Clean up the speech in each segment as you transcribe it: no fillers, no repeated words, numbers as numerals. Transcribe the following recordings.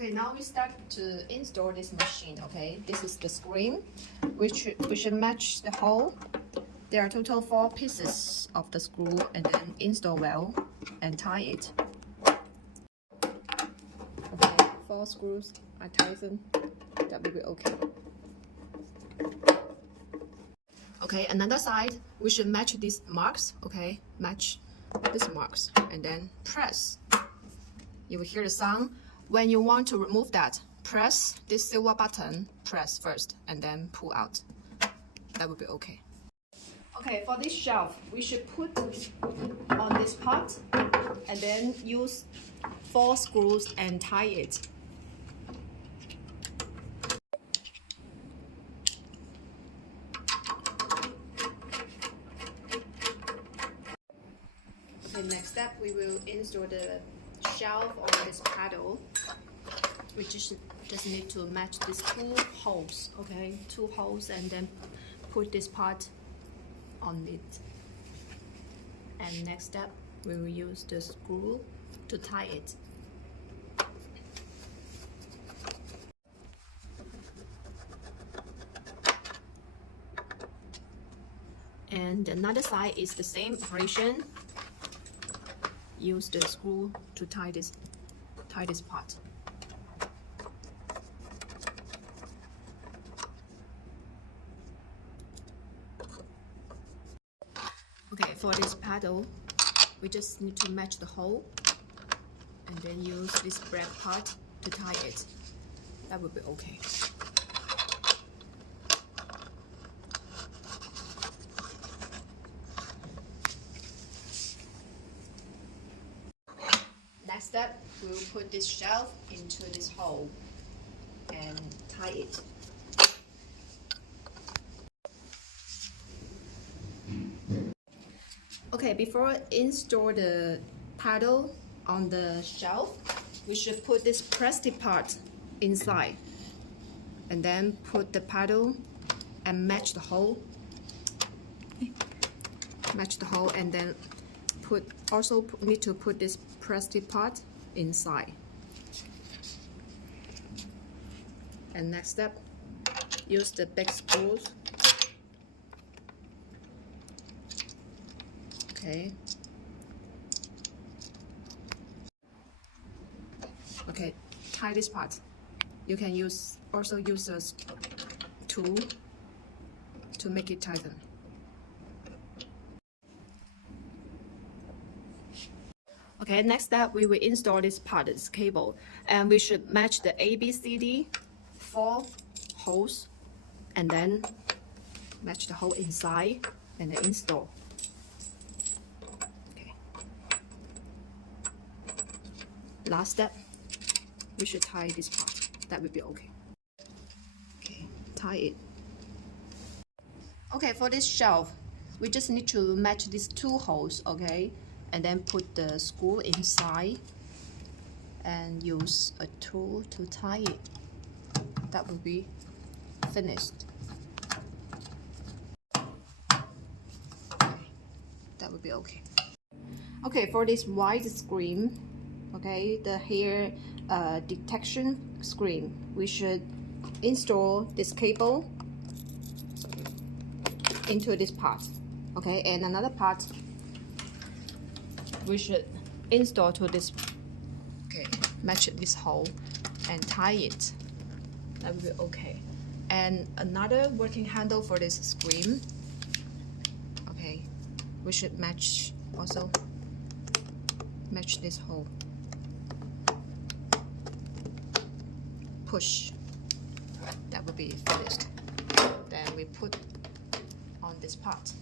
Okay, now we start to install this machine. Okay, this is the screen. We should match the hole. There are total 4 pieces of the screw, and then install well and tie it. Okay, 4 screws are tightened. That will be okay. Okay, another side, we should match these marks. Okay, match these marks and then press. You will hear the sound. When you want to remove that, press this silver button, press first and then pull out. That will be okay. Okay, for this shelf, we should put on this part and then use 4 screws and tie it. Okay, next step, we will install the shelf on this paddle. We just need to match these 2 holes. Okay, 2 holes, and then put this part on it. And next step, we will use the screw to tie it. And another side is the same operation. Use the screw to tie this part. Okay, for this paddle, we just need to match the hole and then use this black part to tie it. That will be okay. Next step, we will put this shelf into this hole and tie it. Okay, before install the paddle on the shelf, we should put this plastic part inside and then put the paddle and match the hole. And then need to put this plastic part inside. And next step, use the big screws. Okay. Okay, tie this part. You can also use a tool to make it tighten. Okay, next step, we will install this part, this cable, and we should match the ABCD 4 holes, and then match the hole inside and then install. Okay. Last step, we should tie this part. That will be okay. Okay, tie it. Okay, for this shelf, we just need to match these 2 holes. Okay. And then put the screw inside and use a tool to tie it. That will be finished. Okay. That will be okay. Okay, for this white screen, okay, the hair detection screen, we should install this cable into this part. Okay, and another part we should install to this. Okay, match this hole and tie it. That will be okay. And another working handle for this screen. Okay, we should also match this hole. Push. That will be finished. Then we put on this part.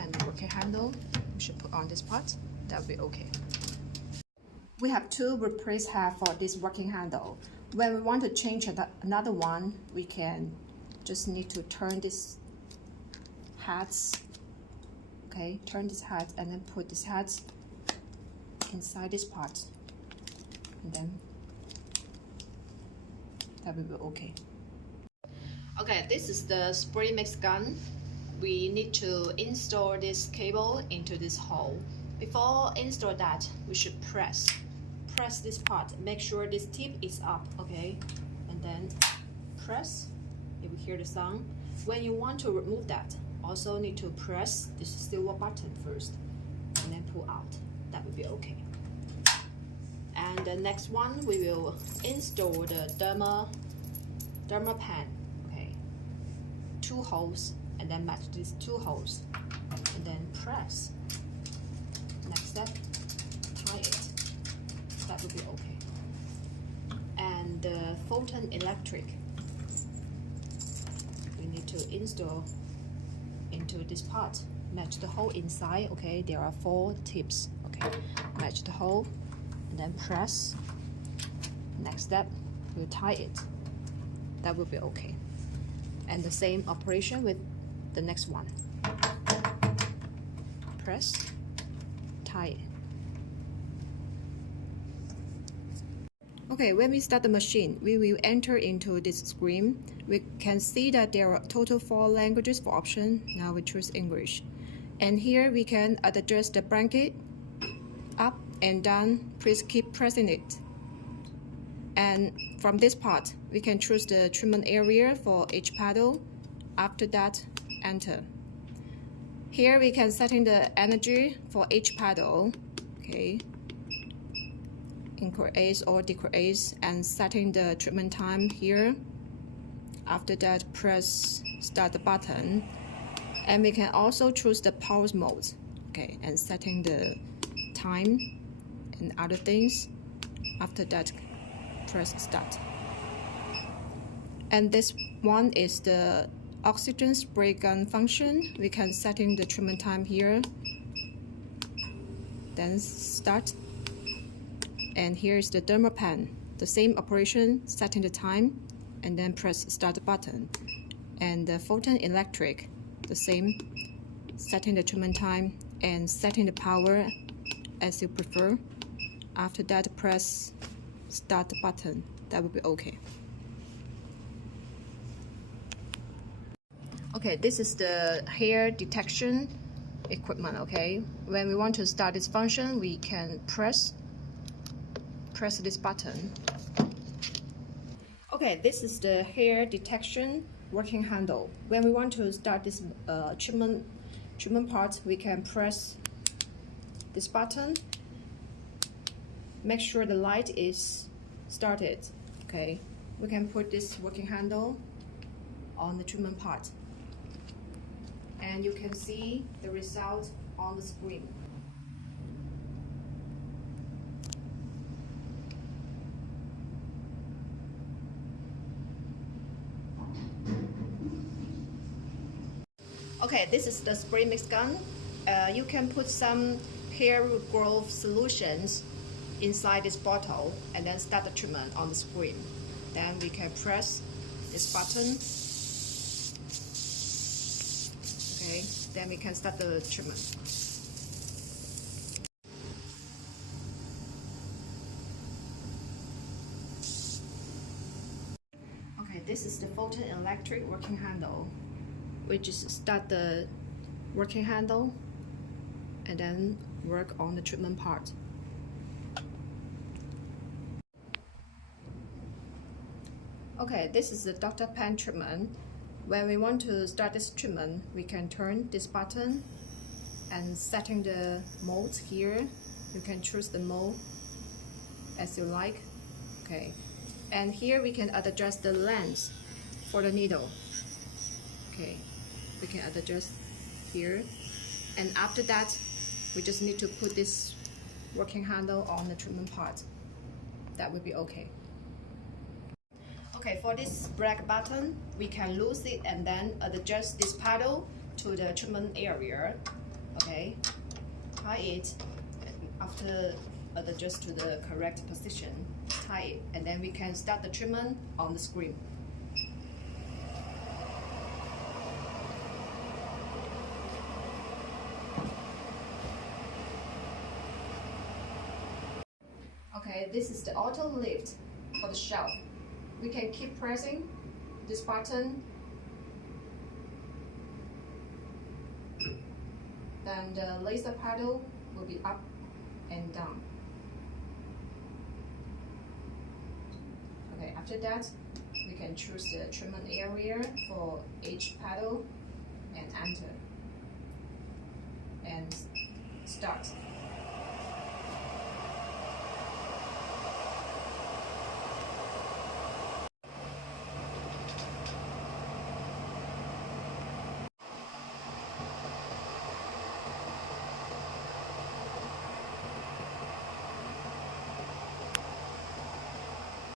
And the working handle, we should put on this part. That will be okay. We have 2 replace head for this working handle. When we want to change another one, we can just need to turn this heads. Okay, turn this head and then put this head inside this part, and then that will be okay. Okay, this is the spray mix gun. We need to install this cable into this hole. Before install that, we should press press this part. Make sure this tip is up, okay? And then press. You will hear the sound. When you want to remove that, also need to press this silver button first and then pull out. That will be okay. And the next one, we will install the derma pan. Okay, 2 holes, and then match these 2 holes, and then press. Next step, tie it. That will be okay. And the photon electric, we need to install into this part. Match the hole inside. Okay, there are 4 tips. Okay, match the hole and then press. Next step, we'll tie it. That will be okay. And the same operation with the next one. Press, tie it. Okay, when we start the machine, we will enter into this screen. We can see that there are total 4 languages for option. Now we choose English. And here we can adjust the blanket up and down. Please keep pressing it. And from this part, we can choose the treatment area for each paddle. After that, enter. Here we can set in the energy for each paddle. Okay. Increase or decrease, and setting the treatment time here. After that, press start the button. And we can also choose the pause mode. Okay, and setting the time and other things. After that, press start. And this one is the oxygen spray gun function. We can set in the treatment time here. Then start. And here's the derma pan. The same operation, setting the time, and then press start button. And the photon electric, the same, setting the treatment time and setting the power as you prefer. After that, press start button. That will be okay. Okay, this is the hair detection equipment. Okay, when we want to start this function, we can press this button. Okay, this is the hair detection working handle. When we want to start this treatment part, we can press this button. Make sure the light is started. Okay, we can put this working handle on the treatment part, and you can see the result on the screen. Okay, this is the spray mix gun. You can put some hair growth solutions inside this bottle and then start the treatment on the screen. Then we can press this button. Okay, then we can start the treatment. Okay, this is the photon electric working handle. We just start the working handle and then work on the treatment part. Okay, this is the Dr. Pen treatment. When we want to start this treatment, we can turn this button and setting the mode here. You can choose the mode as you like. Okay, and here we can adjust the length for the needle. Okay, we can adjust here, and after that, we just need to put this working handle on the treatment part. That will be okay. Okay, for this black button, we can lose it and then adjust this paddle to the treatment area. Okay, tie it, and after adjust to the correct position, tie it, and then we can start the treatment on the screen. Okay, this is the auto lift for the shelf. We can keep pressing this button. Then the laser paddle will be up and down. Okay, after that, we can choose the treatment area for each paddle and enter and start.